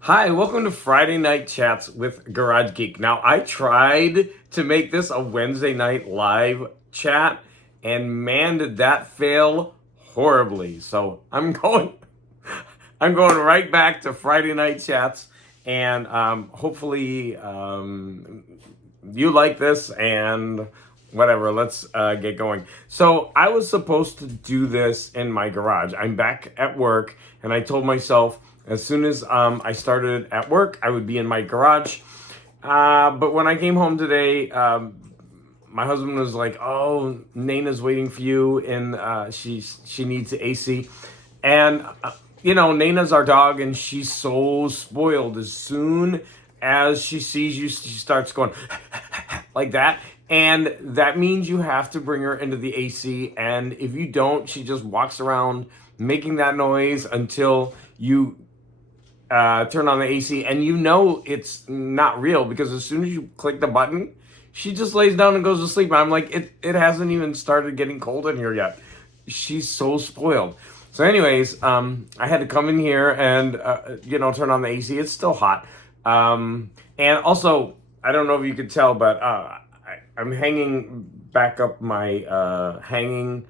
Hi, welcome to Friday Night Chats with Garage Geek. Now, I tried to make this a Wednesday night live chat, and man, did that fail horribly. So I'm going right back to Friday Night Chats, and hopefully you like this and whatever. Let's get going. So I was supposed to do this in my garage. I'm back at work, and I told myself as soon as I started at work, I would be in my garage. But when I came home today, my husband was like, "Oh, Nana's waiting for you, and she needs the AC." And Nana's our dog, and she's so spoiled. As soon as she sees you, she starts going like that. And that means you have to bring her into the AC. And if you don't, she just walks around making that noise until you turn on the AC, and it's not real because as soon as you click the button, she just lays down and goes to sleep. I'm like, it hasn't even started getting cold in here yet. She's so spoiled. So, anyways, I had to come in here and turn on the AC. It's still hot, and also I don't know if you could tell, but I'm hanging back up my hanging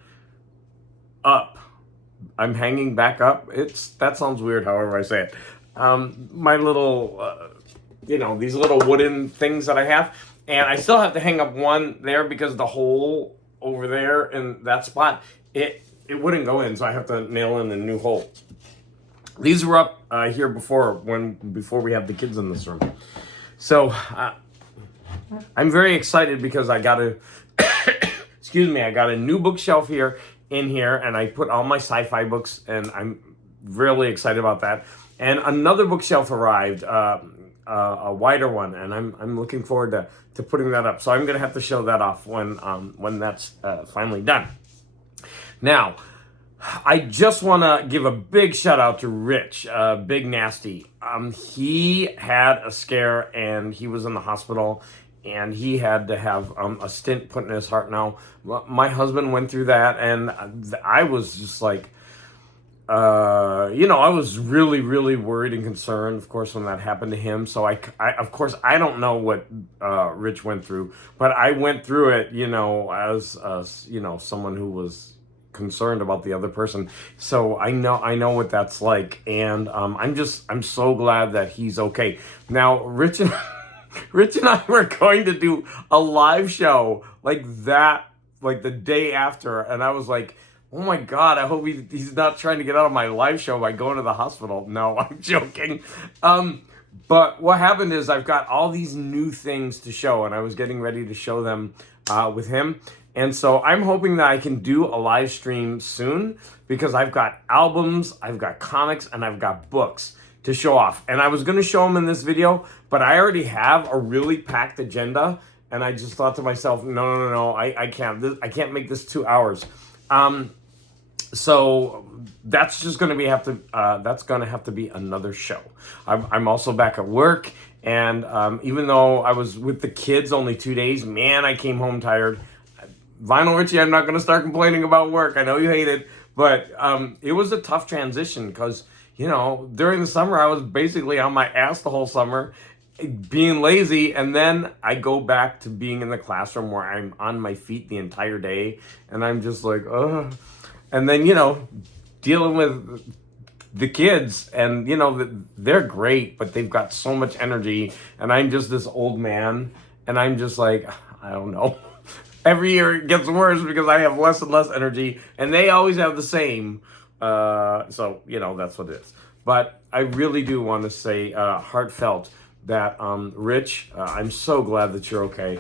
up. I'm hanging back up. That sounds weird, however I say it. My little, these little wooden things that I have, and I still have to hang up one there because the hole over there in that spot, it wouldn't go in, so I have to nail in a new hole. These were up here before we have the kids in this room, so I'm very excited because I got I got a new bookshelf here in here, and I put all my sci-fi books, and I'm really excited about that. And another bookshelf arrived, a wider one, and I'm looking forward to putting that up. So I'm gonna have to show that off when that's finally done. Now, I just want to give a big shout out to Rich, Big Nasty. He had a scare and he was in the hospital, and he had to have a stent put in his heart. Now, my husband went through that, and I was just like, I was really, really worried and concerned, of course, when that happened to him. So of course, I don't know what Rich went through, but I went through it, as someone who was concerned about the other person. So I know what that's like, and I'm so glad that he's okay. Now, Rich and I were going to do a live show like that, like the day after, and I was like, oh my God, I hope he's not trying to get out of my live show by going to the hospital. No, I'm joking. But what happened is I've got all these new things to show, and I was getting ready to show them with him. And so I'm hoping that I can do a live stream soon because I've got albums, I've got comics, and I've got books to show off. And I was going to show them in this video, but I already have a really packed agenda. And I just thought to myself, no, I can't. I can't make this 2 hours. So that's just going to have to be another show. I'm also back at work, and even though I was with the kids only 2 days, man, I came home tired. Vinyl Richie, I'm not going to start complaining about work. I know you hate it, but it was a tough transition because, during the summer, I was basically on my ass the whole summer, being lazy, and then I go back to being in the classroom where I'm on my feet the entire day, and I'm just like, ugh. And then, dealing with the kids, and, they're great, but they've got so much energy, and I'm just this old man, and I'm just like, I don't know. Every year it gets worse because I have less and less energy, and they always have the same. So, that's what it is. But I really do want to say heartfelt that, Rich, I'm so glad that you're okay.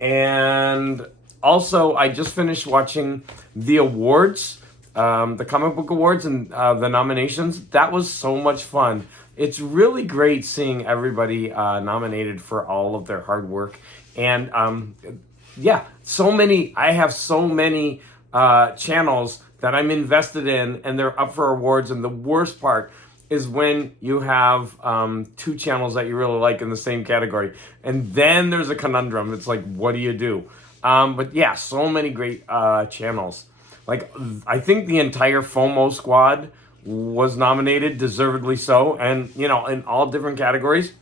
And also, I just finished watching the awards, the comic book awards, and the nominations. That was so much fun. It's really great seeing everybody nominated for all of their hard work. And I have so many channels that I'm invested in, and they're up for awards. And the worst part is when you have two channels that you really like in the same category, and then there's a conundrum. It's like, what do you do? But yeah, so many great channels. Like, I think the entire FOMO squad was nominated, deservedly so, and in all different categories.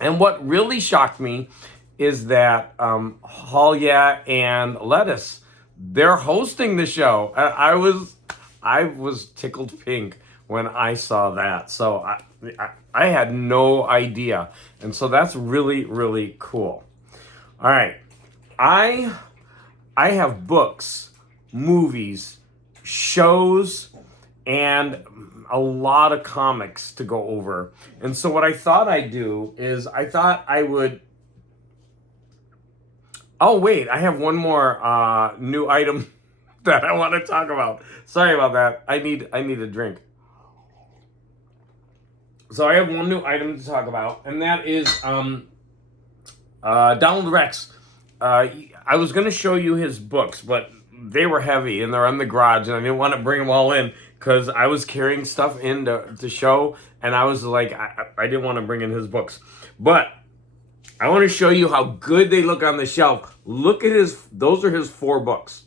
And what really shocked me is that Halya and Lettuce, they're hosting the show. I was tickled pink when I saw that. So I had no idea, and so that's really really cool. All right, I I have books, movies, shows, and a lot of comics to go over. And so what I thought I'd do is I thought I would. Oh wait, I have one more new item that I want to talk about. Sorry about that. I need a drink. So I have one new item to talk about, and that is Donald Rex. I was going to show you his books, but they were heavy and they're in the garage, and I didn't want to bring them all in because I was carrying stuff in to show, and I was like, I didn't want to bring in his books. But I want to show you how good they look on the shelf. Look at those are his 4 books.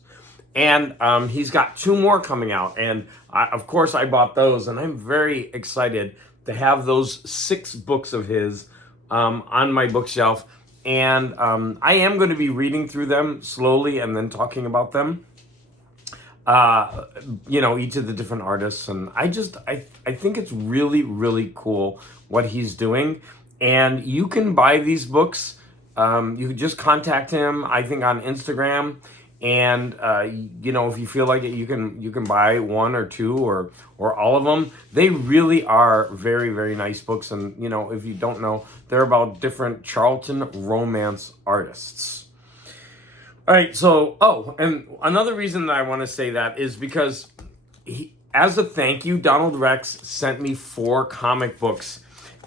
And he's got 2 more coming out. And of course, I bought those, and I'm very excited to have those 6 books of his on my bookshelf. And I am going to be reading through them slowly and then talking about them. Each of the different artists. And I think it's really, really cool what he's doing. And you can buy these books. You can just contact him, I think, on Instagram. And if you feel like it, you can buy 1 or 2 or all of them. They really are very, very nice books. And if you don't know, they're about different Charlton romance artists. All right. So, and another reason that I want to say that is because as a thank you, Donald Rex sent me 4 comic books.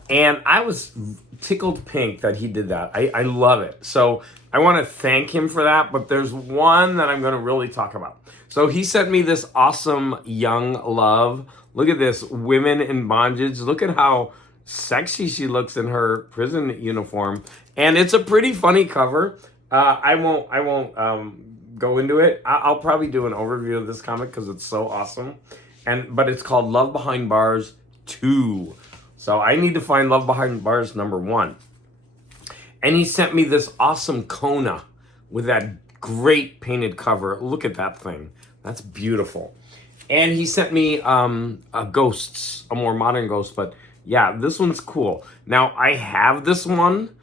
And I was tickled pink that he did that. I love it. So I want to thank him for that, but there's one that I'm going to really talk about. So he sent me this awesome Young Love. Look at this, Women in Bondage. Look at how sexy she looks in her prison uniform. And it's a pretty funny cover. I won't go into it. I'll probably do an overview of this comic because it's so awesome. But it's called Love Behind Bars 2. So I need to find Love Behind Bars number 1. And he sent me this awesome Kona with that great painted cover. Look at that thing. That's beautiful. And he sent me Ghosts, a more modern Ghost. But yeah, this one's cool. Now, I have this one,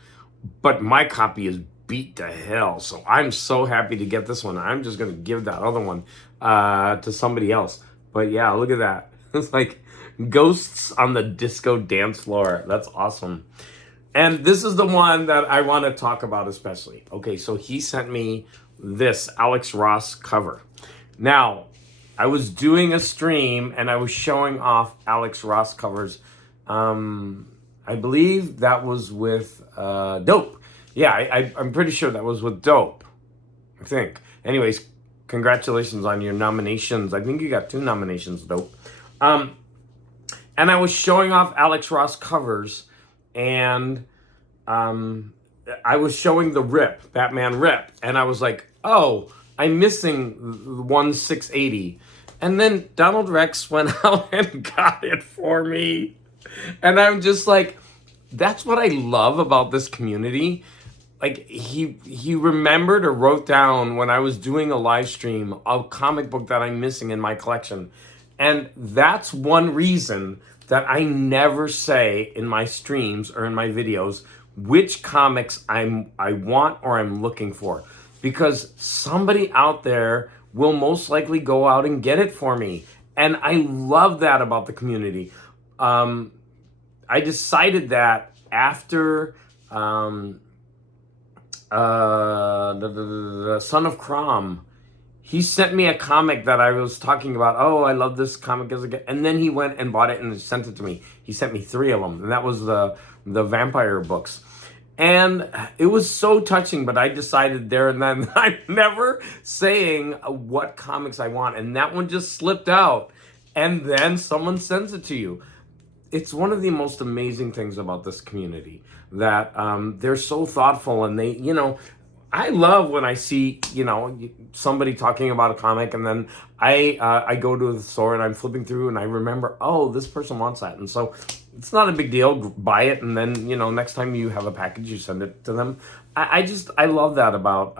but my copy is beat to hell. So I'm so happy to get this one. I'm just going to give that other one to somebody else. But yeah, look at that. It's like Ghosts on the disco dance floor. That's awesome. And this is the one that I want to talk about especially. Okay, so he sent me this Alex Ross cover. Now, I was doing a stream and I was showing off Alex Ross covers. I believe that was with Dope. Yeah, I'm pretty sure that was with Dope. I think. Anyways, congratulations on your nominations. I think you got 2 nominations, Dope. And I was showing off Alex Ross covers, and I was showing the Rip, Batman Rip, and I was like, oh, I'm missing 1/680. And then Donald Rex went out and got it for me. And I'm just like, that's what I love about this community. Like, he remembered or wrote down when I was doing a live stream a comic book that I'm missing in my collection. And that's one reason that I never say in my streams or in my videos which comics I want or I'm looking for. Because somebody out there will most likely go out and get it for me. And I love that about the community. I decided that after the Son of Crom, he sent me a comic that I was talking about. Oh, I love this comic as a kid. And then he went and bought it and sent it to me. He sent me 3 of them. And that was the vampire books. And it was so touching, but I decided there and then I'm never saying what comics I want. And that one just slipped out. And then someone sends it to you. It's one of the most amazing things about this community that they're so thoughtful, and they, I love when I see, somebody talking about a comic, and then I go to the store and I'm flipping through and I remember, oh, this person wants that, and so it's not a big deal. Buy it, and then next time you have a package, you send it to them. I love that about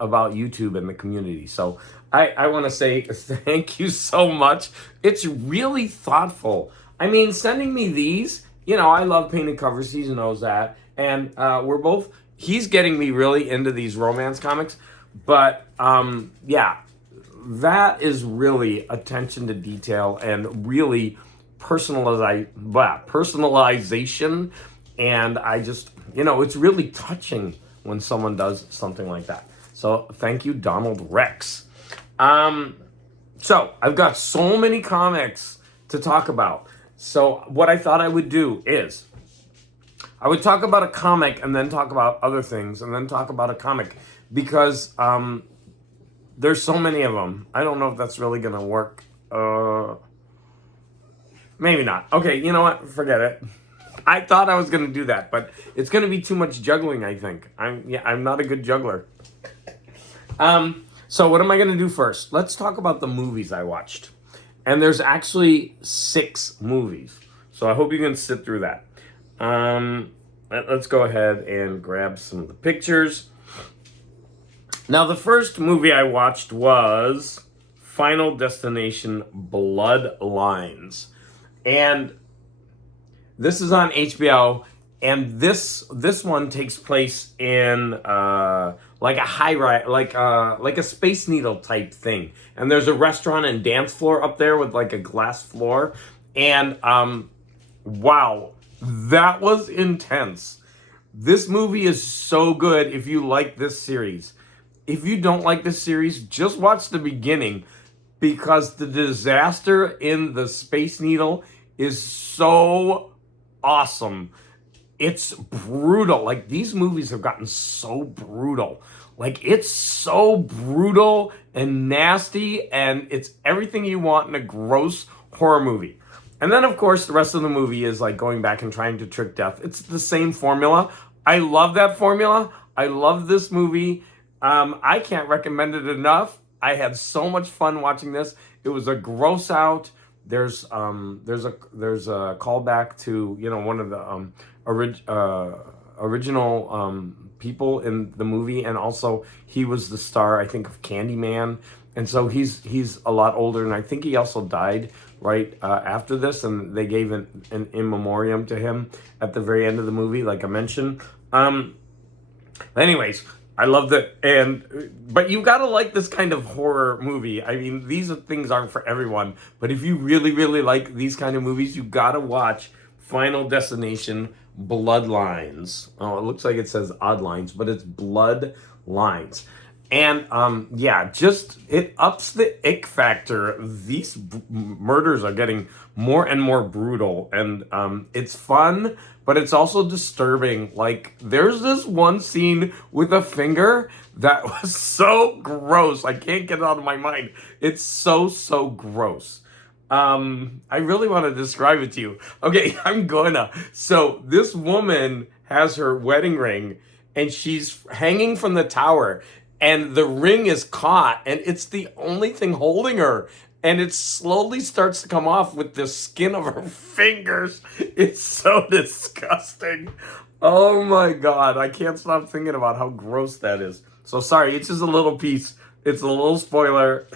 YouTube and the community. So I want to say thank you so much. It's really thoughtful. I mean, sending me these, I love painted covers. He knows that, and he's getting me really into these romance comics, but yeah, that is really attention to detail and really personalization, and I just, it's really touching when someone does something like that. So thank you, Donald Rex. So I've got so many comics to talk about. So what I thought I would do is I would talk about a comic and then talk about other things and then talk about a comic, because there's so many of them. I don't know if that's really going to work. Maybe not. Okay, you know what? Forget it. I thought I was going to do that, but it's going to be too much juggling, I think. I'm not a good juggler. So what am I going to do first? Let's talk about the movies I watched. And there's actually 6 movies. So I hope you can sit through that. Let's go ahead and grab some of the pictures. Now, the first movie I watched was Final Destination Bloodlines. And this is on HBO, and this one takes place in like a high rise, like a Space Needle type thing. And there's a restaurant and dance floor up there with like a glass floor. And wow, that was intense. This movie is so good if you like this series. If you don't like this series, just watch the beginning, because the disaster in the Space Needle is so awesome. It's brutal. Like, these movies have gotten so brutal. Like, it's so brutal and nasty, and it's everything you want in a gross horror movie. And then, of course, the rest of the movie is like going back and trying to trick death. It's the same formula. I love that formula. I love this movie. I can't recommend it enough. I had so much fun watching this. It was a gross out. There's a callback to one of the original people in the movie, and also he was the star, I think, of Candyman, and so he's a lot older, and I think he also died right after this, and they gave an in memoriam to him at the very end of the movie, like I mentioned. Anyways, I loved it, but you gotta like this kind of horror movie. I mean, these things aren't for everyone, but if you really, really like these kind of movies, you gotta watch Final Destination Bloodlines. Oh, it looks like it says Odd Lines, but it's Bloodlines. And yeah, just it ups the ick factor. These murders are getting more and more brutal, and it's fun, but it's also disturbing. Like, there's this one scene with a finger that was so gross. I can't get it out of my mind. It's so gross. I really want to describe it to you. Okay, I'm gonna. So this woman has her wedding ring, and she's hanging from the tower, and the ring is caught, and it's the only thing holding her. And it slowly starts to come off with the skin of her fingers. It's so disgusting. Oh my God. I can't stop thinking about how gross that is. So sorry, it's just a little piece. It's a little spoiler.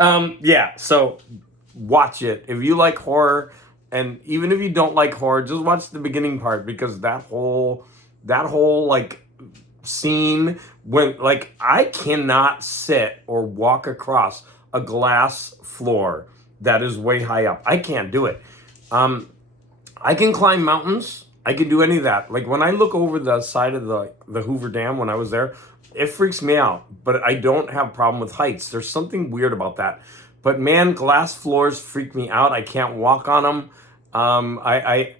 Yeah, so watch it. If you like horror, and even if you don't like horror, just watch the beginning part, because that whole like scene when, like, I cannot sit or walk across a glass floor that is way high up. I can't do it. I can climb mountains. I can do any of that. Like, when I look over the side of the Hoover Dam when I was there, it freaks me out. But I don't have a problem with heights. There's something weird about that. But man, glass floors freak me out. I can't walk on them. I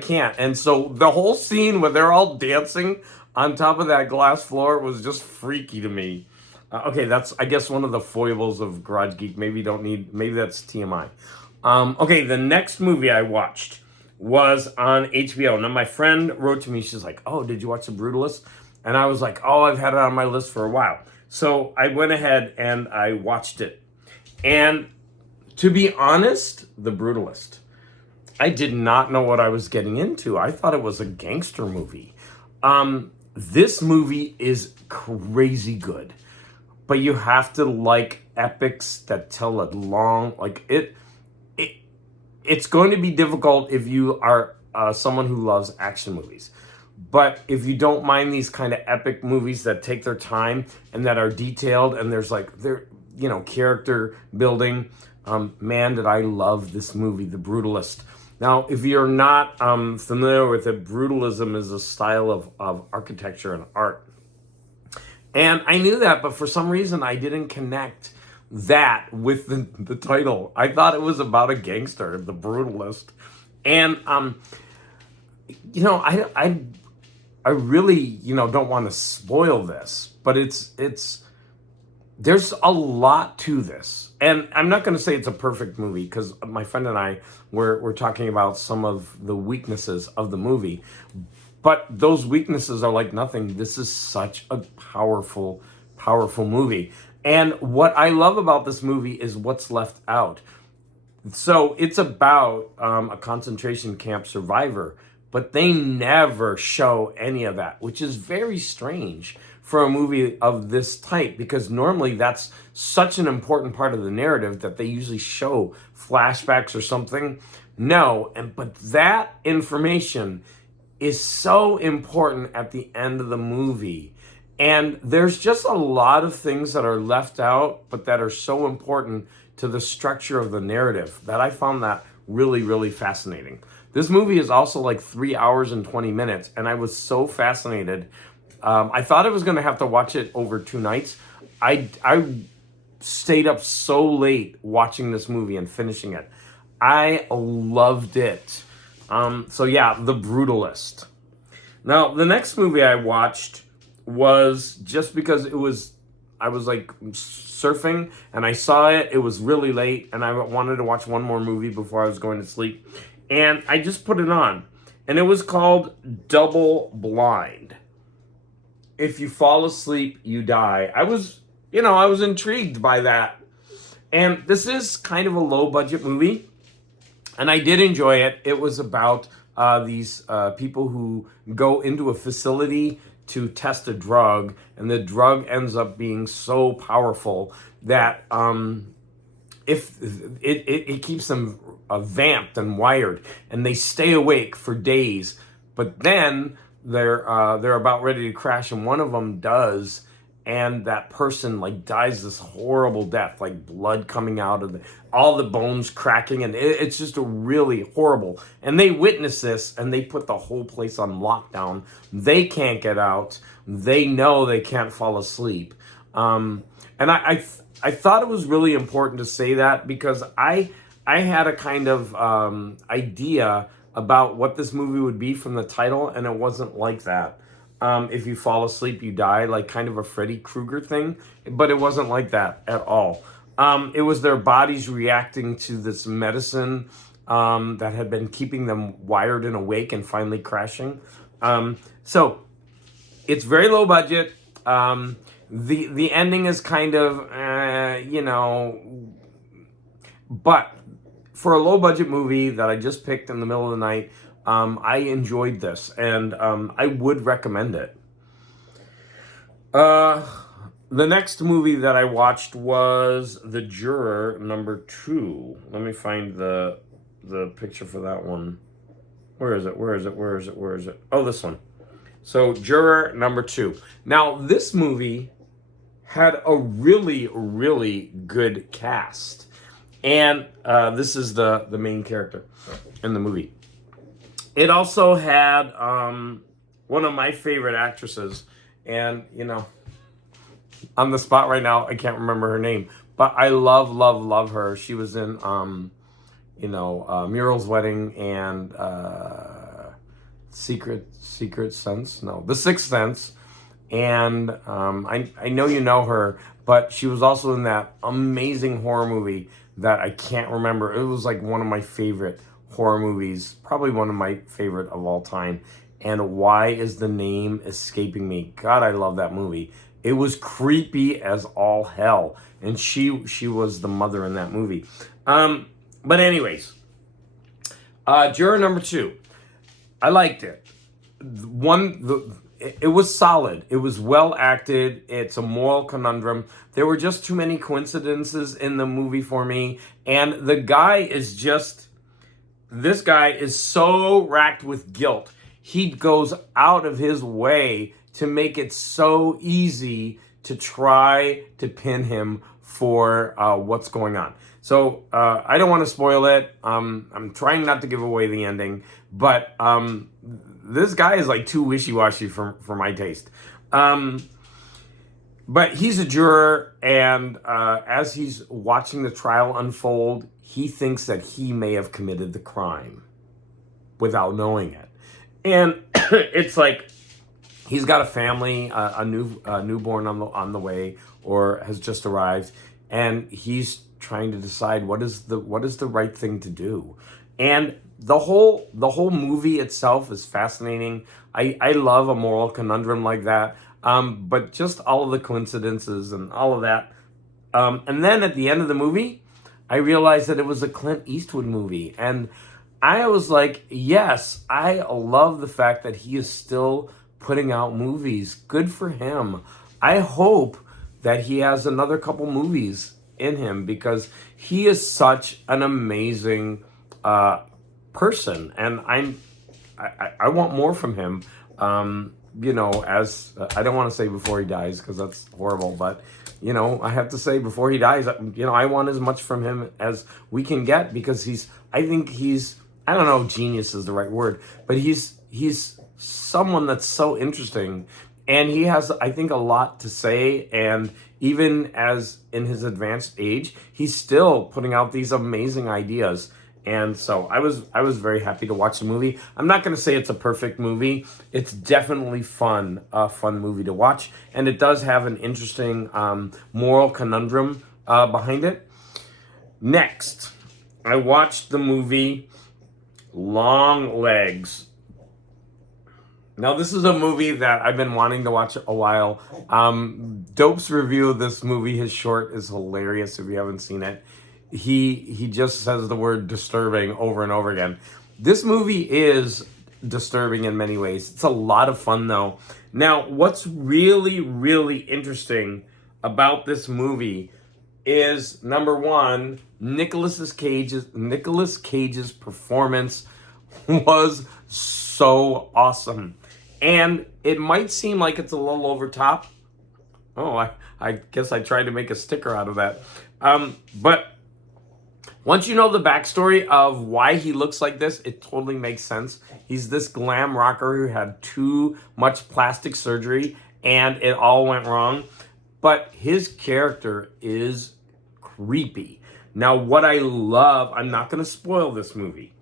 can't. And so the whole scene where they're all dancing on top of that glass floor was just freaky to me. Okay, that's, I guess, one of the foibles of Garage Geek. Maybe that's TMI. Okay, the next movie I watched was on HBO. Now, my friend wrote to me. She's like, "Oh, did you watch The Brutalist?" And I was like, "Oh, I've had it on my list for a while." So I went ahead and I watched it. And to be honest, The Brutalist, I did not know what I was getting into. I thought it was a gangster movie. This movie is crazy good, but you have to like epics that tell a long, like it's going to be difficult if you are someone who loves action movies. But if you don't mind these kind of epic movies that take their time and that are detailed and there's like character building, man, did I love this movie, The Brutalist. Now, if you're not familiar with it, brutalism is a style of architecture and art. And I knew that, but for some reason I didn't connect that with the title. I thought it was about a gangster, The Brutalist. And I really, don't want to spoil this, but it's there's a lot to this. And I'm not going to say it's a perfect movie because my friend and I were talking about some of the weaknesses of the movie. But those weaknesses are like nothing. This is such a powerful, powerful movie. And what I love about this movie is what's left out. So it's about a concentration camp survivor, but they never show any of that, which is very strange for a movie of this type, because normally that's such an important part of the narrative that they usually show flashbacks or something. No, but that information is so important at the end of the movie. And there's just a lot of things that are left out, but that are so important to the structure of the narrative that I found that really, really fascinating. This movie is also like 3 hours and 20 minutes, and I was so fascinated. I thought I was going to have to watch it over 2 nights. I stayed up so late watching this movie and finishing it. I loved it. So yeah, The Brutalist. Now, the next movie I watched was just because I was like surfing and I saw it. It was really late and I wanted to watch one more movie before I was going to sleep. And I just put it on. And it was called Double Blind. If you fall asleep, you die. I was intrigued by that. And this is kind of a low budget movie. And I did enjoy it. It was about these people who go into a facility to test a drug, and the drug ends up being so powerful that if it keeps them vamped and wired, and they stay awake for days. But then they're about ready to crash, and one of them does. And that person like dies this horrible death, like blood coming out of all the bones cracking, and it's just a really horrible. And they witness this, and they put the whole place on lockdown. They can't get out. They know they can't fall asleep. And I thought it was really important to say that because I had a kind of idea about what this movie would be from the title, and it wasn't like that. If you fall asleep, you die, like kind of a Freddy Krueger thing, but it wasn't like that at all. It was their bodies reacting to this medicine that had been keeping them wired and awake and finally crashing. So it's very low budget. The ending is kind of, but for a low budget movie that I just picked in the middle of the night, I enjoyed this, and I would recommend it. The next movie that I watched was The Juror #2. Let me find the picture for that one. Where is it? Oh, this one. So, Juror #2. Now, this movie had a really, really good cast. And this is the main character in the movie. It also had one of my favorite actresses, and on the spot right now, I can't remember her name, but I love her. She was in Muriel's Wedding and Secret Sense. No, The Sixth Sense, and I know you know her, but she was also in that amazing horror movie that I can't remember. It was like one of my favorite horror movies, probably one of my favorite of all time. And why is the name escaping me? God, I love that movie. It was creepy as all hell, and she was the mother in that movie. But anyways, juror number 2, I liked it. It was solid. It was well acted. It's a moral conundrum. There were just too many coincidences in the movie for me, and this guy is so racked with guilt. He goes out of his way to make it so easy to try to pin him for what's going on. So I don't want to spoil it. I'm trying not to give away the ending, but this guy is like too wishy-washy for my taste. But he's a juror, and as he's watching the trial unfold, he thinks that he may have committed the crime without knowing it. And it's like he's got a family, a newborn on the way, or has just arrived, and he's trying to decide what is the right thing to do. And the whole movie itself is fascinating. I love a moral conundrum like that. But just all of the coincidences and all of that. And then at the end of the movie, I realized that it was a Clint Eastwood movie. And I was like, yes, I love the fact that he is still putting out movies. Good for him. I hope that he has another couple movies in him, because he is such an amazing person. And I want more from him. As I don't want to say before he dies, because that's horrible, but I have to say before he dies, I want as much from him as we can get, because I don't know if genius is the right word, but he's someone that's so interesting, and he has, I think, a lot to say. And even as in his advanced age, he's still putting out these amazing ideas. And so I was very happy to watch the movie. I'm not going to say it's a perfect movie. It's definitely a fun movie to watch. And it does have an interesting moral conundrum behind it. Next, I watched the movie Long Legs. Now, this is a movie that I've been wanting to watch a while. Dope's review of this movie, his short, is hilarious if you haven't seen it. He just says the word disturbing over and over again. This movie is disturbing in many ways. It's a lot of fun, though. Now, what's really, really interesting about this movie is, number one, Nicolas Cage's performance was so awesome. And it might seem like it's a little over top. Oh, I guess I tried to make a sticker out of that. But once you know the backstory of why he looks like this, it totally makes sense. He's this glam rocker who had too much plastic surgery, and it all went wrong. But his character is creepy. Now, what I love, I'm not going to spoil this movie,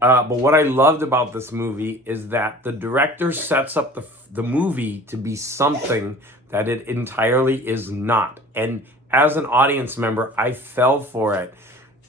but what I loved about this movie is that the director sets up the movie to be something that it entirely is not. And as an audience member, I fell for it.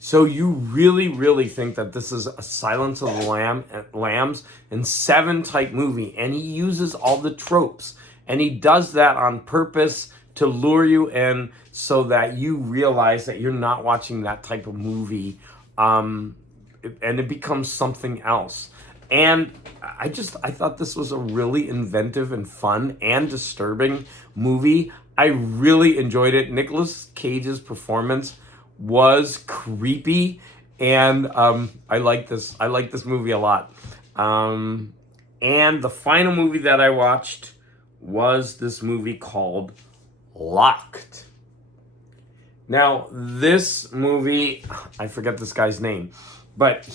So you really, really think that this is a Silence of the Lambs and Seven type movie. And he uses all the tropes. And he does that on purpose to lure you in so that you realize that you're not watching that type of movie. And it becomes something else. And I thought this was a really inventive and fun and disturbing movie. I really enjoyed it. Nicolas Cage's performance was creepy, and I like this movie a lot. And the final movie that I watched was this movie called Locked. Now, this movie, I forget this guy's name, but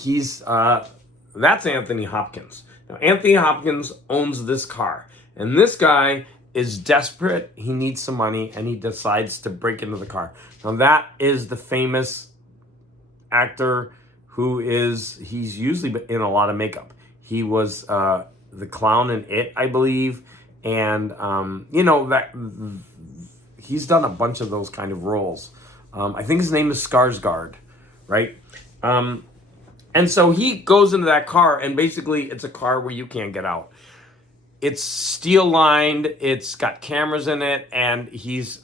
that's Anthony Hopkins. Now, Anthony Hopkins owns this car, and this guy is desperate. He needs some money, and he decides to break into the car. Now, that is the famous actor he's usually in a lot of makeup. He was the clown in It, I believe, and that he's done a bunch of those kind of roles. I think his name is Skarsgård, right? And so he goes into that car, and basically it's a car where you can't get out. It's steel lined, it's got cameras in it, and he's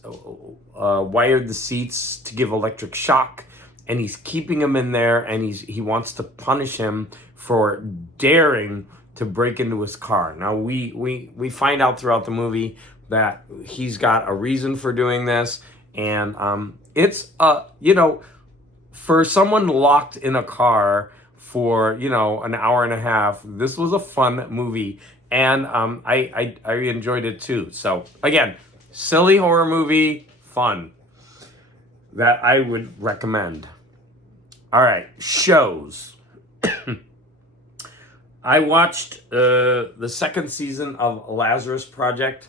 wired the seats to give electric shock, and he's keeping him in there, and he wants to punish him for daring to break into his car. Now we find out throughout the movie that he's got a reason for doing this, and it's for someone locked in a car for an hour and a half, this was a fun movie, and I enjoyed it too. So again, silly horror movie, fun, that I would recommend. All right, shows. I watched the second season of Lazarus Project.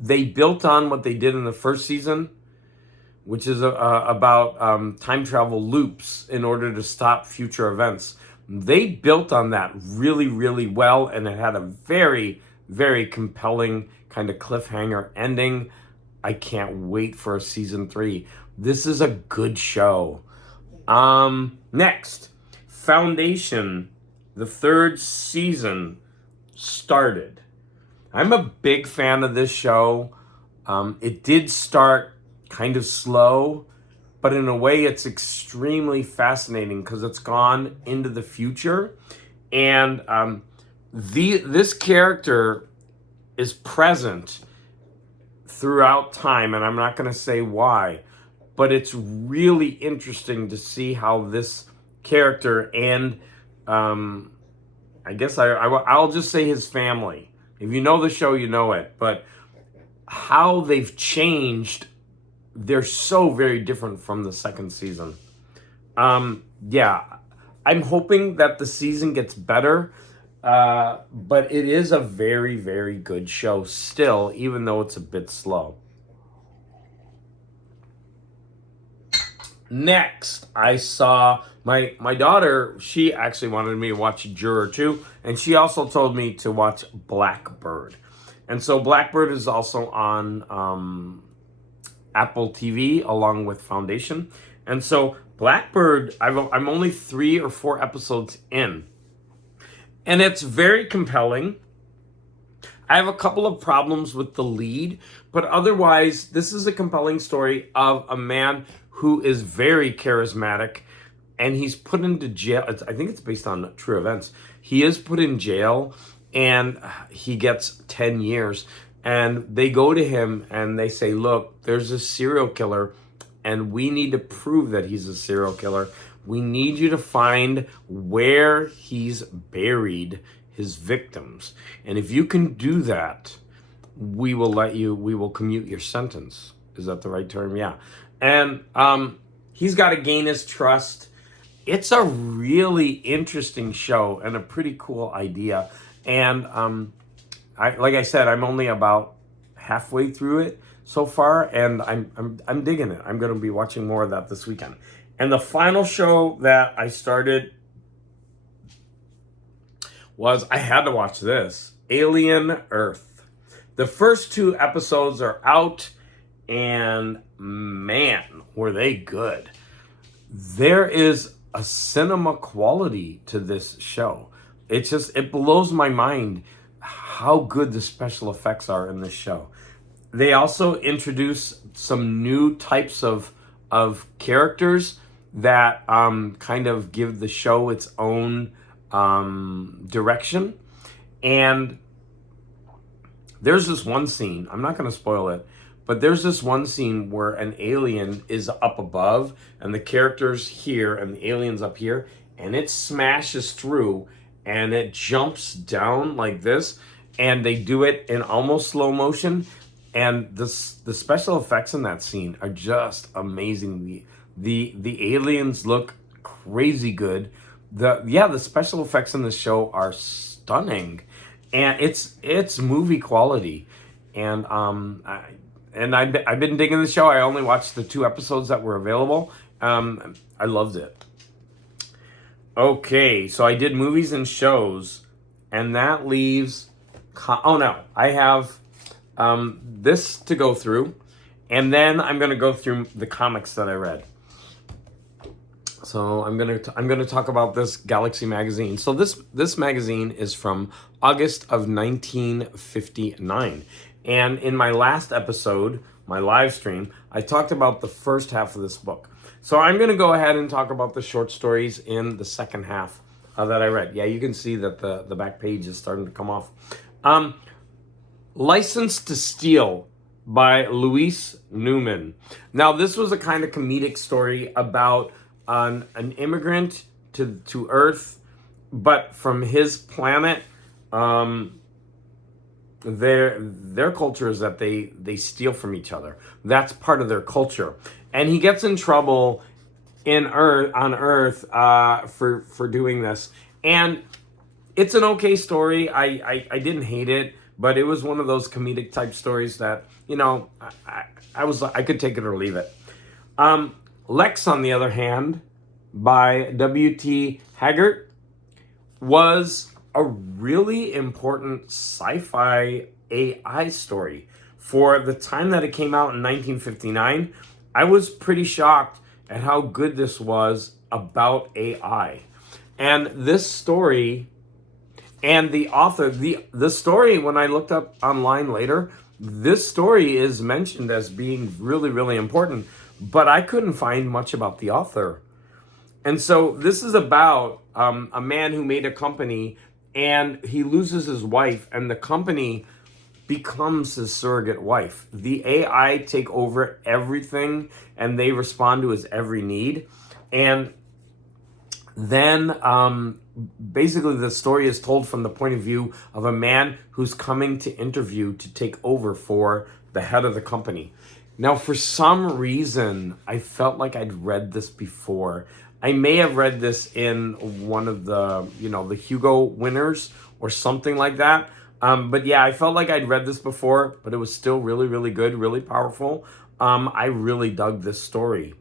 They built on what they did in the first season, which is about time travel loops in order to stop future events. They built on that really, really well, and it had a very, very compelling kind of cliffhanger ending. I can't wait for season 3. This is a good show. Next, Foundation, the 3rd season started. I'm a big fan of this show. It did start kind of slow, but in a way it's extremely fascinating because it's gone into the future, and this character is present throughout time, and I'm not going to say why, but it's really interesting to see how this character and I guess I'll just say his family. If you know the show, you know it, but how they've changed, they're so very different from the second season. Yeah, I'm hoping that the season gets better, but it is a very, very good show still, even though it's a bit slow. Next, I saw my daughter. She actually wanted me to watch Juror 2, and she also told me to watch Blackbird. And so Blackbird is also on Apple TV along with Foundation. And so Blackbird, I'm only 3 or 4 episodes in, and it's very compelling. I have a couple of problems with the lead, but otherwise, this is a compelling story of a man who is very charismatic, and he's put into jail. I think it's based on true events. He is put in jail, and he gets 10 years. And they go to him and they say, look, there's a serial killer, and we need to prove that he's a serial killer. We need you to find where he's buried his victims. And if you can do that, we will commute your sentence. Is that the right term? Yeah. And he's got to gain his trust. It's a really interesting show and a pretty cool idea. And like I said, I'm only about halfway through it so far, and I'm digging it. I'm going to be watching more of that this weekend. And the final show that I started was, I had to watch this, Alien Earth. The first 2 episodes are out, and man, were they good. There is a cinema quality to this show. It blows my mind how good the special effects are in this show. They also introduce some new types of characters that kind of give the show its own direction. And there's this one scene, I'm not going to spoil it, but there's this one scene where an alien is up above, and the character's here, and the alien's up here, and it smashes through, and it jumps down like this, and they do it in almost slow motion, and the special effects in that scene are just amazing. The aliens look crazy good. The special effects in the show are stunning, and it's movie quality. And I've been digging the show. I only watched the 2 episodes that were available. I loved it. Okay, so I did movies and shows, and that leaves. I have this to go through, and then I'm going to go through the comics that I read. So I'm gonna talk about this Galaxy magazine. So this magazine is from August of 1959, and in my last episode, my live stream, I talked about the first half of this book. So I'm gonna go ahead and talk about the short stories in the second half that I read. Yeah, you can see that the back page is starting to come off. License to Steal by Louise Newman. Now, this was a kind of comedic story about an immigrant to Earth, but from his planet. Their culture is that they steal from each other. That's part of their culture, and he gets in trouble on Earth for doing this. And it's an okay story. I didn't hate it, but it was one of those comedic type stories that, I could take it or leave it. Lex, on the other hand, by W.T. Haggart, was a really important sci-fi AI story. For the time that it came out in 1959, I was pretty shocked at how good this was about AI. And this story and the author, the story, when I looked up online later, this story is mentioned as being really, really important, but I couldn't find much about the author. And so this is about a man who made a company, and he loses his wife, and the company becomes his surrogate wife. The AI take over everything, and they respond to his every need. And then basically the story is told from the point of view of a man who's coming to interview to take over for the head of the company. Now, for some reason, I felt like I'd read this before. I may have read this in one of the Hugo winners or something like that. But yeah, I felt like I'd read this before, but it was still really, really good, really powerful. I really dug this story.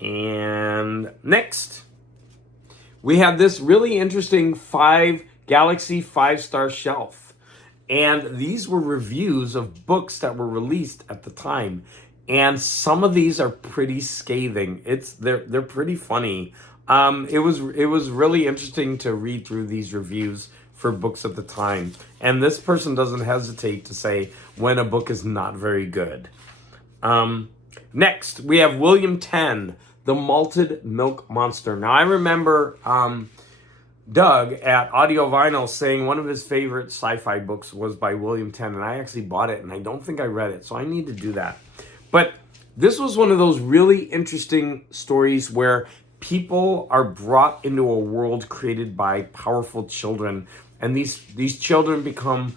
And next, we have this really interesting Galaxy 5-star shelf. And these were reviews of books that were released at the time. And some of these are pretty scathing. They're pretty funny. It was really interesting to read through these reviews for books at the time. And this person doesn't hesitate to say when a book is not very good. Next, we have William 10, The Malted Milk Monster. Now, I remember Doug at Audio Vinyl saying one of his favorite sci-fi books was by William 10, and I actually bought it, and I don't think I read it, so I need to do that. But this was one of those really interesting stories where people are brought into a world created by powerful children, and these children become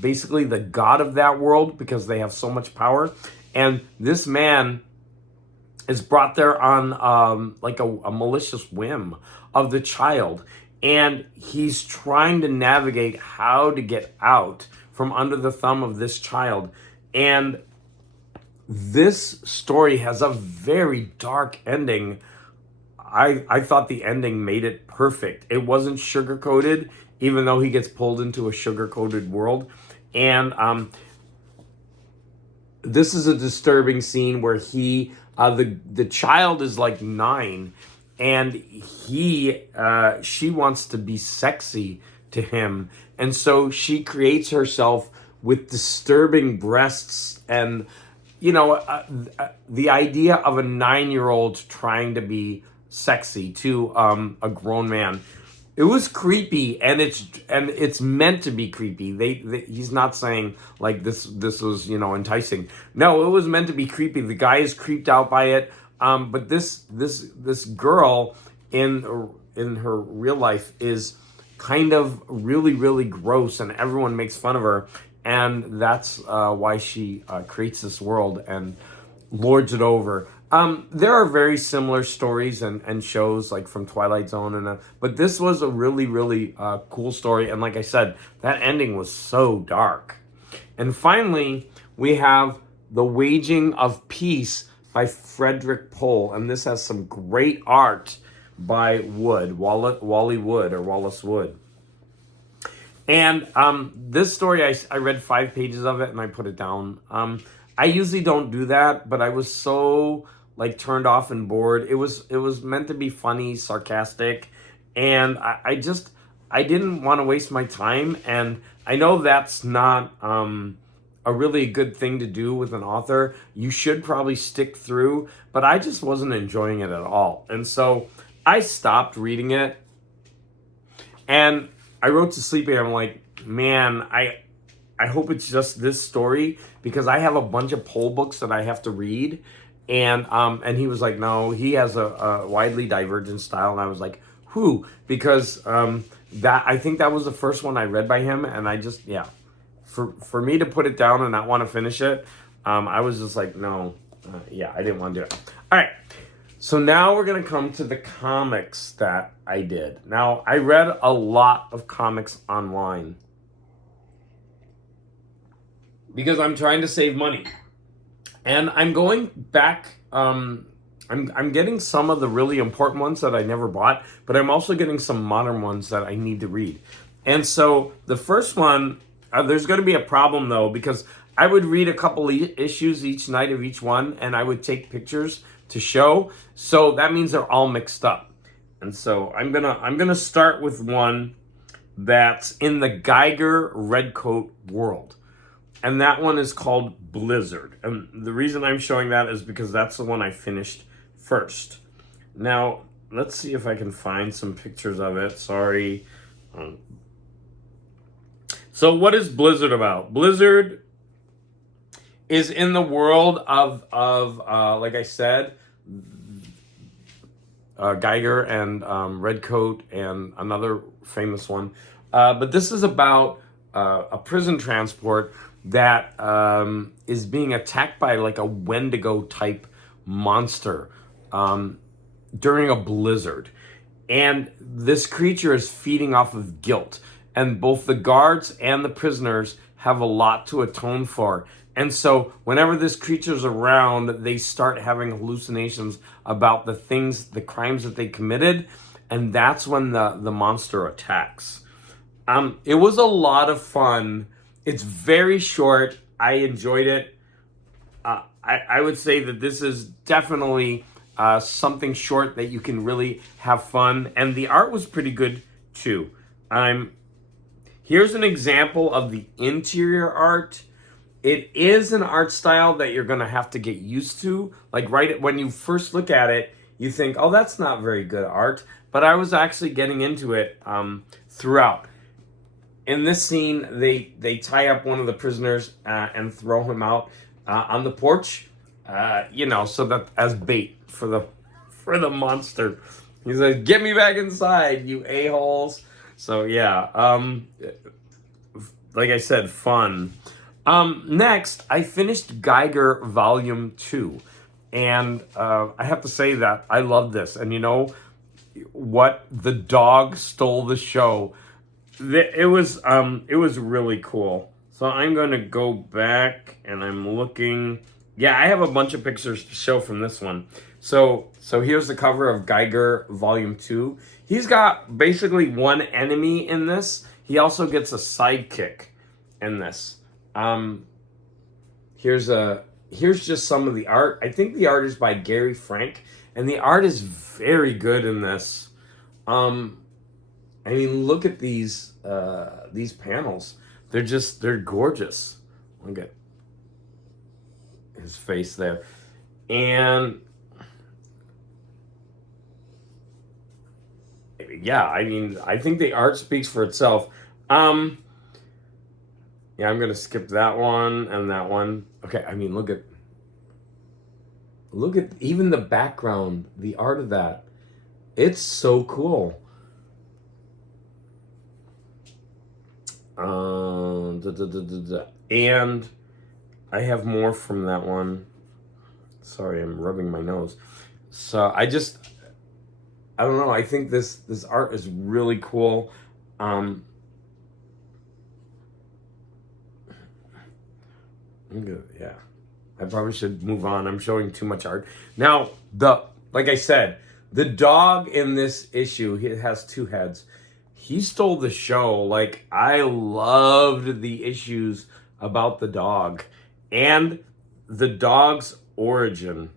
basically the god of that world because they have so much power. And this man is brought there on like a malicious whim of the child, and he's trying to navigate how to get out from under the thumb of this child. And this story has a very dark ending. I thought the ending made it perfect. It wasn't sugar-coated, even though he gets pulled into a sugar-coated world. And this is a disturbing scene where the child is like 9, and she wants to be sexy to him, and so she creates herself with disturbing breasts. And the idea of a 9-year-old trying to be sexy to a grown man, it was creepy, and it's meant to be creepy. He's not saying like this was enticing. No, it was meant to be creepy. The guy is creeped out by it. But this girl in her real life is kind of really, really gross, and everyone makes fun of her. And that's why she creates this world and lords it over. There are very similar stories and shows like from Twilight Zone, but this was a really, really cool story. And like I said, that ending was so dark. And finally, we have The Waging of Peace by Frederick Pohl. And this has some great art by Wally Wood or Wallace Wood. And this story, I read 5 pages of it and I put it down. I usually don't do that, but I was so like turned off and bored. It was meant to be funny, sarcastic, and I didn't want to waste my time. And I know that's not a really good thing to do with an author. You should probably stick through, but I just wasn't enjoying it at all. And so I stopped reading it, and I wrote to Sleepy. I'm like, man, I hope it's just this story, because I have a bunch of poll books that I have to read. And he was like, no, he has a widely divergent style. And I was like, who? Because that, I think that was the first one I read by him, and I just, yeah, for me to put it down and not want to finish it, I was just like, no, yeah, I didn't want to do it. All right. So now we're going to come to the comics that I did. Now, I read a lot of comics online because I'm trying to save money. And I'm going back, I'm getting some of the really important ones that I never bought, but I'm also getting some modern ones that I need to read. And so the first one, there's going to be a problem though, because I would read a couple issues each night of each one, and I would take pictures to show. So that means they're all mixed up. And so I'm gonna start with one that's in the Geiger Redcoat world. And that one is called Blizzard. And the reason I'm showing that is because that's the one I finished first. Now, let's see if I can find some pictures of it. Sorry. So what is Blizzard about? Blizzard is in the world of like I said, Geiger and Redcoat and another famous one. But this is about a prison transport that is being attacked by like a Wendigo type monster during a blizzard. And this creature is feeding off of guilt. And both the guards and the prisoners have a lot to atone for. And so whenever this creature's around, they start having hallucinations about the things, the crimes that they committed. And that's when the monster attacks. It was a lot of fun. It's very short. I enjoyed it. I would say that this is definitely something short that you can really have fun. And the art was pretty good too. Here's an example of the interior art. It is an art style that you're going to have to get used to. Like right when you first look at it, you think, oh, that's not very good art. But I was actually getting into it throughout. In this scene, they tie up one of the prisoners and throw him out on the porch, so that as bait for the monster. He's like, "Get me back inside, you a-holes." So yeah, like I said, fun. Next, I finished Geiger Volume 2, and I have to say that I love this. And you know what? The dog stole the show. It was really cool. So I'm going to go back and I'm looking. Yeah, I have a bunch of pictures to show from this one. So here's the cover of Geiger Volume 2. He's got basically one enemy in this. He also gets a sidekick in this. Here's just some of the art. I think the art is by Gary Frank, and the art is very good in this. I mean, look at these panels. They're gorgeous. Look at his face there. And yeah, I mean, I think the art speaks for itself. Yeah, I'm going to skip that one and that one. Okay, I mean, look at even the background, the art of that. It's so cool. And I have more from that one. Sorry, I'm rubbing my nose. So I don't know. I think this art is really cool. Yeah, I probably should move on. I'm showing too much art. Now, like I said, the dog in this issue, he has two heads. He stole the show. Like, I loved the issues about the dog and the dog's origin.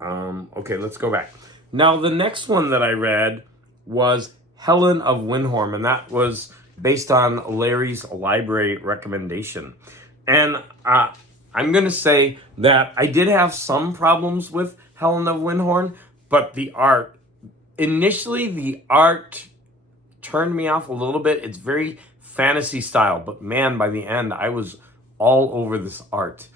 Okay, let's go back. Now, the next one that I read was Helen of Windhorn, and that was based on Larry's library recommendation. And I'm going to say that I did have some problems with Helen of Windhorn, but initially, the art turned me off a little bit. It's very fantasy style, but man, by the end, I was all over this art.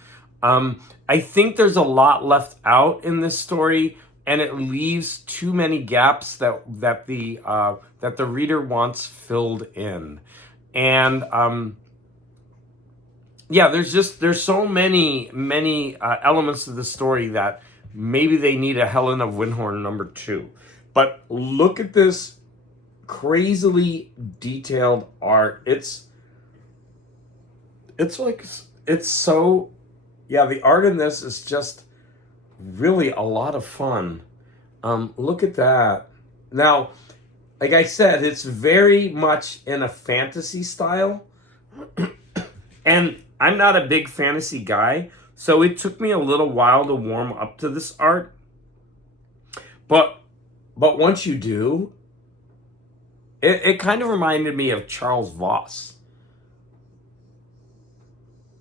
I think there's a lot left out in this story, and it leaves too many gaps that the reader wants filled in. And yeah, there's so many elements to the story that maybe they need a Helen of Windhorn -- 2. But look at this crazily detailed art. It's so, yeah, the art in this is just really a lot of fun. Look at that. Now, like I said, it's very much in a fantasy style. And I'm not a big fantasy guy, so it took me a little while to warm up to this art. But once you do, it kind of reminded me of Charles Voss.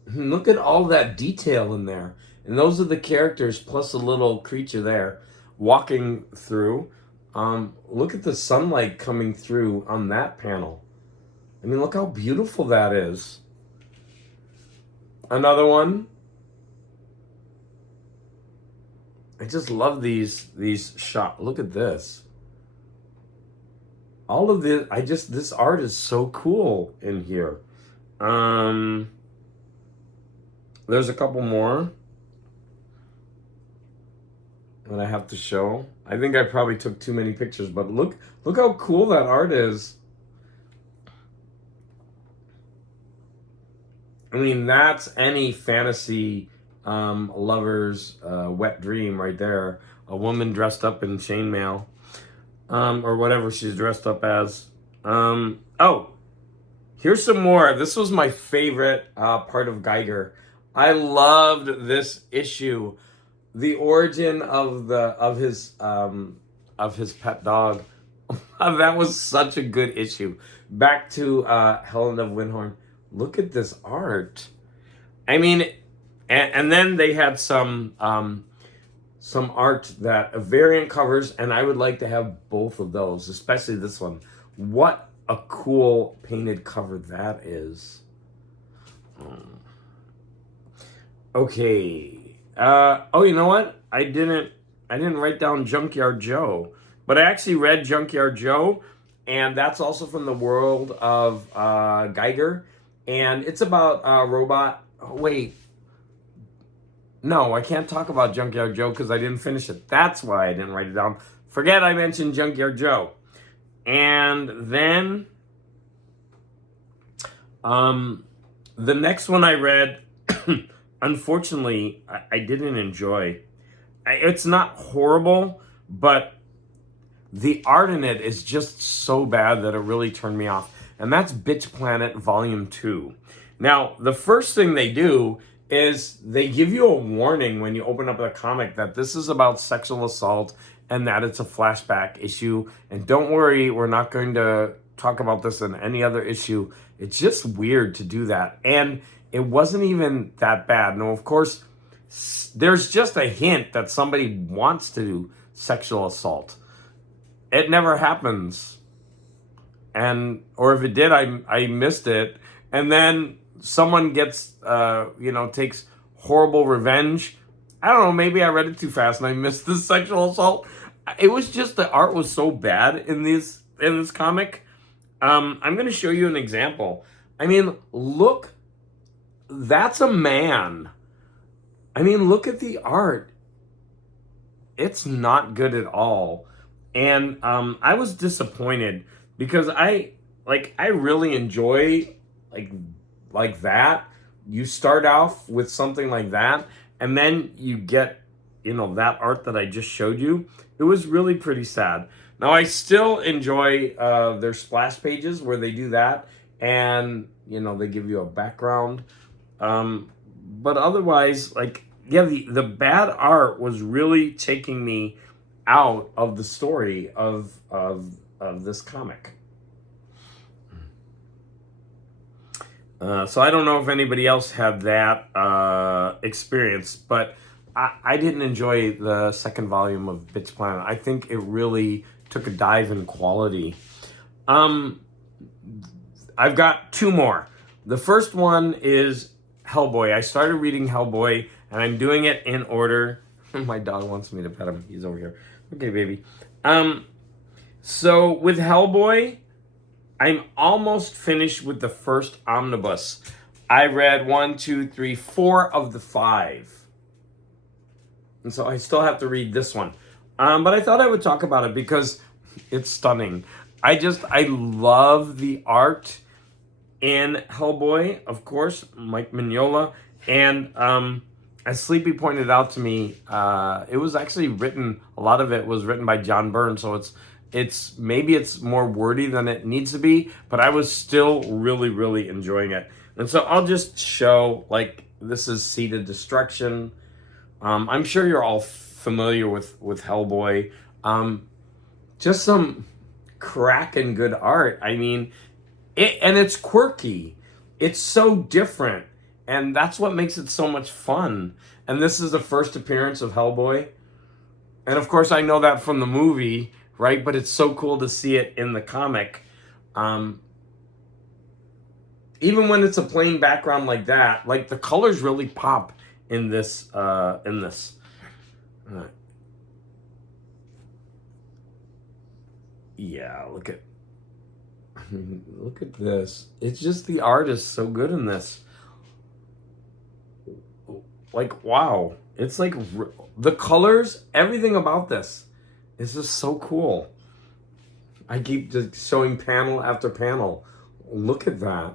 Look at all that detail in there. And those are the characters plus a little creature there walking through. Look at the sunlight coming through on that panel. I mean, look how beautiful that is. Another one. I just love these shots. Look at this. All of this art is so cool in here. There's a couple more that I have to show. I think I probably took too many pictures, but look how cool that art is. I mean, that's any fantasy lover's wet dream right there. A woman dressed up in chainmail, or whatever she's dressed up as. Oh, here's some more. This was my favorite part of Geiger. I loved this issue. The origin of his pet dog. That was such a good issue. Back to Helen of Windhorn. Look at this art. I mean, and then they had some art that variant covers, and I would like to have both of those, especially this one. What a cool painted cover that is. Okay. Oh, you know what? I didn't write down Junkyard Joe, but I actually read Junkyard Joe, and that's also from the world of Geiger, and it's about a robot. Oh, wait. No, I can't talk about Junkyard Joe because I didn't finish it. That's why I didn't write it down. Forget I mentioned Junkyard Joe. And then the next one I read, unfortunately, I didn't enjoy. It's not horrible, but the art in it is just so bad that it really turned me off. And that's Bitch Planet Volume 2. Now, the first thing they do is they give you a warning when you open up the comic that this is about sexual assault and that it's a flashback issue. And don't worry, we're not going to talk about this in any other issue. It's just weird to do that. And it wasn't even that bad. Now, of course, there's just a hint that somebody wants to do sexual assault. It never happens. Or if it did, I missed it. And then someone gets, takes horrible revenge. I don't know, maybe I read it too fast and I missed the sexual assault. It was just the art was so bad in this comic. I'm going to show you an example. I mean, look, that's a man. I mean, look at the art. It's not good at all. And I was disappointed because I really enjoy like that. You start off with something like that, and then you get, that art that I just showed you. It was really pretty sad. Now, I still enjoy their splash pages where they do that, and, they give you a background. But otherwise, yeah, the bad art was really taking me out of the story of this comic. So I don't know if anybody else had that experience, but I didn't enjoy the second volume of Bitch Planet. I think it really took a dive in quality. I've got two more. The first one is Hellboy. I started reading Hellboy, and I'm doing it in order. My dog wants me to pet him. He's over here. Okay, baby. So with Hellboy, I'm almost finished with the first omnibus. I read 1, 2, 3, 4 of the 5. And so I still have to read this one. But I thought I would talk about it because it's stunning. I love the art in Hellboy, of course, Mike Mignola. And as Sleepy pointed out to me, it was actually written, a lot of it was written by John Byrne, so it's maybe it's more wordy than it needs to be, but I was still really, really enjoying it. And so I'll just show, like, this is Seed of Destruction. I'm sure you're all familiar with Hellboy. Just some cracking good art. I mean, and it's quirky. It's so different. And that's what makes it so much fun. And this is the first appearance of Hellboy. And of course, I know that from the movie, right? But it's so cool to see it in the comic. Even when it's a plain background like that, like the colors really pop in this. Yeah, look at this. It's just the art is so good in this. Like, wow. It's like the colors, everything about this is just so cool. I keep just showing panel after panel. Look at that.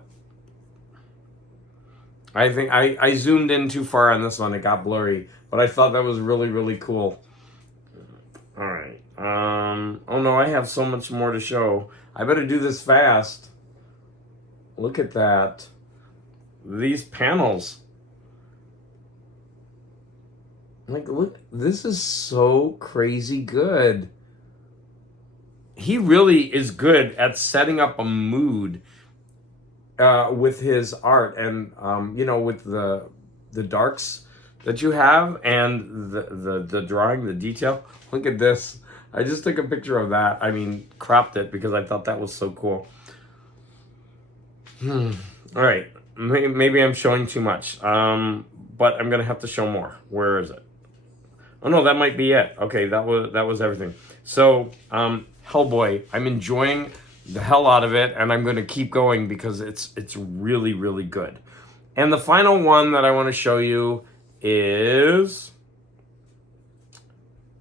I think I zoomed in too far on this one. It got blurry. But I thought that was really, really cool. All right. Oh no, I have so much more to show. I better do this fast. Look at that. These panels. Like, look, this is so crazy good. He really is good at setting up a mood with his art, and with the darks that you have and the drawing, the detail. Look at this. I just took a picture of that. I mean, cropped it because I thought that was so cool. All right. Maybe I'm showing too much, but I'm gonna have to show more. Where is it? Oh no, that might be it. Okay, that was everything. So, Hellboy, I'm enjoying the hell out of it, and I'm going to keep going because it's really, really good. And the final one that I want to show you is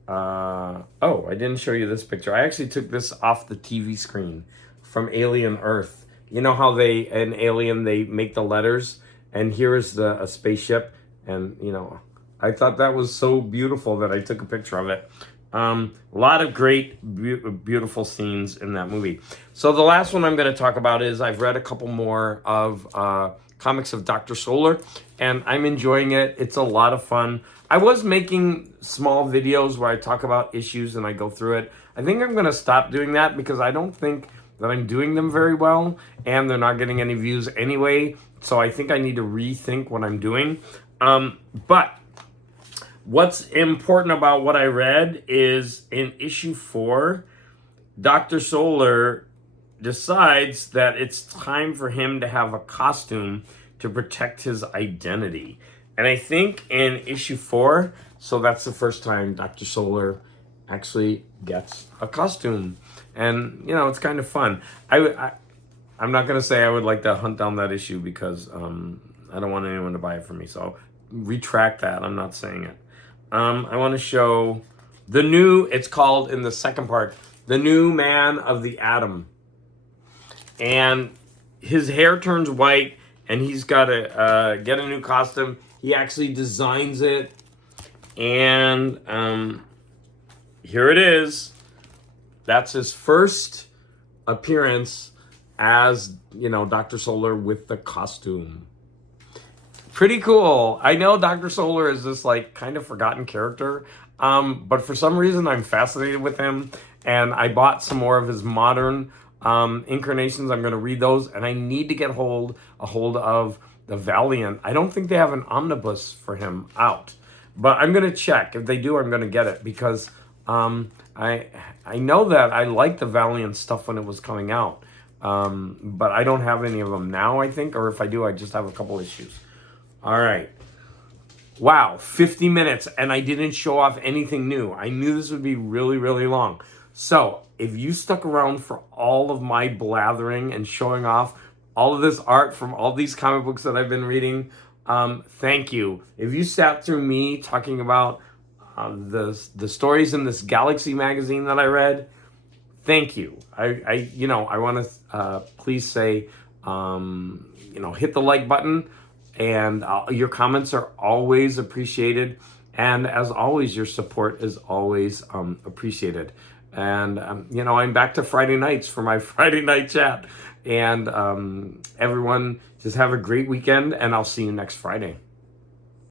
oh, I didn't show you this picture. I actually took this off the TV screen from Alien Earth. You know how in Alien they make the letters, and here is a spaceship, and I thought that was so beautiful that I took a picture of it. A lot of great, beautiful scenes in that movie. So the last one I'm going to talk about is I've read a couple more of comics of Dr. Solar, and I'm enjoying it. It's a lot of fun. I was making small videos where I talk about issues and I go through it. I think I'm going to stop doing that because I don't think that I'm doing them very well, and they're not getting any views anyway. So I think I need to rethink what I'm doing. But what's important about what I read is in issue 4, Dr. Solar decides that it's time for him to have a costume to protect his identity. And I think in issue 4, so that's the first time Dr. Solar actually gets a costume. And, it's kind of fun. I'm not going to say I would like to hunt down that issue because I don't want anyone to buy it for me. So retract that. I'm not saying it. I want to show it's called in the second part, The New Man of the Atom. And his hair turns white and he's got to get a new costume. He actually designs it. And here it is. That's his first appearance as, Dr. Solar with the costume. Pretty cool. I know Dr. Solar is this like kind of forgotten character, but for some reason I'm fascinated with him, and I bought some more of his modern incarnations. I'm going to read those, and I need to get a hold of the Valiant. I don't think they have an omnibus for him out, but I'm going to check. If they do, I'm going to get it because I know that I liked the Valiant stuff when it was coming out, but I don't have any of them now. I think, or if I do, I just have a couple issues. All right. Wow, 50 minutes, and I didn't show off anything new. I knew this would be really, really long. So, if you stuck around for all of my blathering and showing off all of this art from all these comic books that I've been reading, thank you. If you sat through me talking about the stories in this Galaxy magazine that I read, thank you. I want to please say, hit the like button. And your comments are always appreciated. And as always, your support is always appreciated. And, I'm back to Friday nights for my Friday night chat. And everyone, just have a great weekend, and I'll see you next Friday.